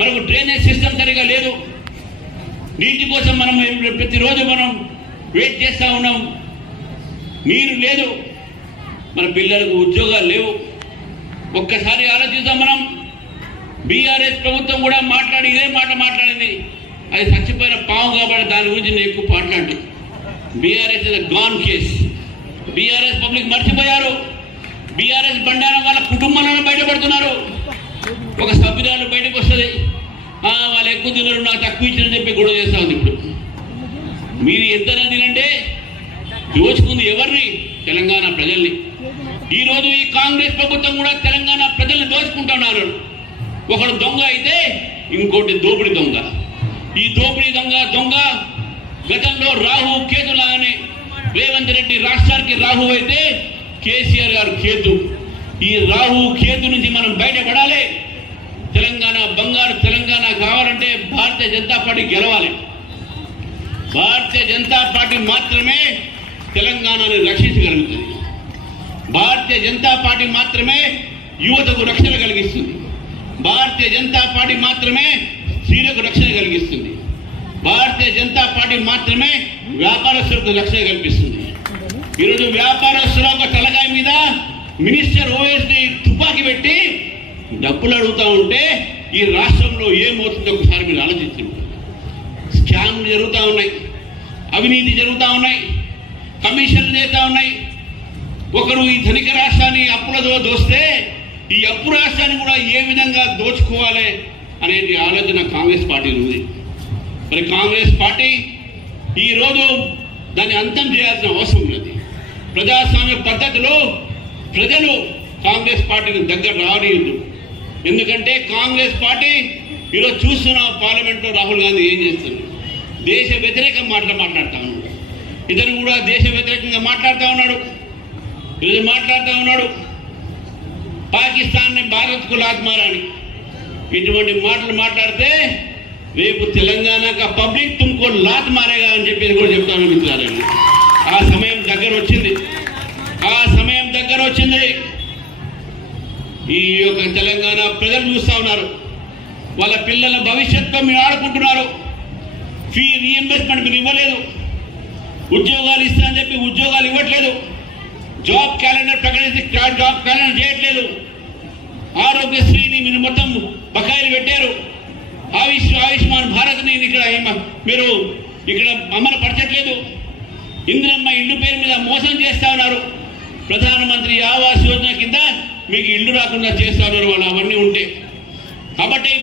మనకు drainage system సరిగా లేదు. నీటి కోసం మనం ప్రతిరోజు మనం వెయిట్ చేస్తూ ఉన్నాం. నీరు లేదు, మన పిల్లలకు ఉద్యోగాలు లేవు. ఒక్కసారి ఆలోచిద్దాం. మనం బీఆర్ఎస్ ప్రభుత్వం కూడా ఇదే మాట మాట్లాడింది. అది చచ్చిపోయిన పాము కాబట్టి దాని గురించి నేను ఎక్కువ మాట్లాడు. BRS is gone case. BRS public మర్చిపోయారు. బీఆర్ఎస్ బండారం వాళ్ళ కుటుంబాలను బయటపడుతున్నారు. ఒక సభ్యురాలు బయటకు వస్తుంది, వాళ్ళు ఎక్కువ తిన్నారు, నాకు తక్కువ ఇచ్చారని చెప్పి గొడవ చేస్తా ఉంది. ఇప్పుడు మీరు ఎంత తినంటే దోచుకుంది ఎవరిని? తెలంగాణ ప్రజల్ని. ఈరోజు ఈ కాంగ్రెస్ ప్రభుత్వం కూడా తెలంగాణ ప్రజల్ని దోచుకుంటున్నారు. ఒకడు దొంగ అయితే ఇంకోటి దోపిడి దొంగ. ఈ దోపిడీ దొంగ గతంలో రాహు కేతులాగానే రేవంత్ రెడ్డి రాష్ట్రానికి రాహు అయితే కేసీఆర్ గారు కేతు. ఈ రాహు కేతు నుంచి మనం బయటపడాలి. తెలంగాణ బంగారు తెలంగాణ కావాలంటే భారతీయ జనతా పార్టీ గెలవాలి. భారతీయ జనతా పార్టీ మాత్రమే తెలంగాణని రక్షించగలుగుతుంది. భారతీయ జనతా పార్టీ మాత్రమే యువతకు రక్షణ కలిగిస్తుంది. భారతీయ జనతా పార్టీ మాత్రమే స్త్రీలకు రక్షణ కలిగిస్తుంది. భారతీయ జనతా పార్టీ మాత్రమే వ్యాపారస్తులకు రక్షణ కల్పిస్తుంది. ఈరోజు వ్యాపారస్తుల ఒక తలకాయ మీద మినిస్టర్ ఓఎస్ని తుపాకీ పెట్టి డబ్బులు అడుగుతూ ఉంటే ఈ రాష్ట్రంలో ఏమవుతుందో ఒకసారి మీరు ఆలోచించండి. స్కామ్లు జరుగుతూ ఉన్నాయి, అవినీతి జరుగుతూ ఉన్నాయి, కమిషన్లు చేస్తూ ఉన్నాయి. ఒకరు ఈ ధనిక రాష్ట్రాన్ని అప్పులతో దోస్తే ఈ అప్పు రాష్ట్రాన్ని కూడా ఏ విధంగా దోచుకోవాలి అనేది ఆలోచన కాంగ్రెస్ పార్టీ ఉంది. మరి కాంగ్రెస్ పార్టీ ఈరోజు దాన్ని అంతం చేయాల్సిన అవసరం ఉన్నది. ప్రజాస్వామ్య పద్ధతిలో ప్రజలు కాంగ్రెస్ పార్టీని దగ్గర రానియద్దు. ఎందుకంటే కాంగ్రెస్ పార్టీ ఈరోజు చూస్తున్న పార్లమెంట్లో రాహుల్ గాంధీ ఏం చేస్తున్నారు? దేశ వ్యతిరేక మాట్లాడుతూ ఉన్నాడు. ఇతను కూడా దేశ వ్యతిరేకంగా మాట్లాడుతూ ఉన్నాడు. పాకిస్తాన్ని భారత్కు లాత్మారని ఇటువంటి మాటలు మాట్లాడితే రేపు తెలంగాణకు పబ్లిక్ తుమ్కో లాత్ మారేగా అని చెప్పి కూడా చెప్తాను మిత్రులారండి. ఆ సమయం దగ్గర వచ్చింది. ఈ యొక్క తెలంగాణ ప్రజలు చూస్తూ ఉన్నారు. వాళ్ళ పిల్లల భవిష్యత్తుతో మీరు ఆడుకుంటున్నారు. ఫీ రీఇంబర్స్మెంట్ మీరు ఇవ్వలేదు. ఉద్యోగాలు ఇస్తా అని చెప్పి ఉద్యోగాలు ఇవ్వట్లేదు. జాబ్ క్యాలెండర్ ప్రకటించి జాబ్ క్యాలెండర్ చేయట్లేదు. ఆరోగ్యశ్రీని మీరు మొత్తం బకాయిలు పెట్టారు. ఆయుష్మాన్ భారత్ని మీరు ఇక్కడ అమలు పరచట్లేదు. ఇందిరమ్మ ఇల్లు పేరు మీద మోసం చేస్తా ఉన్నారు. ప్రధానమంత్రి ఆవాస్ యోజన కింద మీకు ఇల్లు రాకుండా చేస్తా ఉన్నారు వాళ్ళు అవన్నీ ఉంటే. కాబట్టి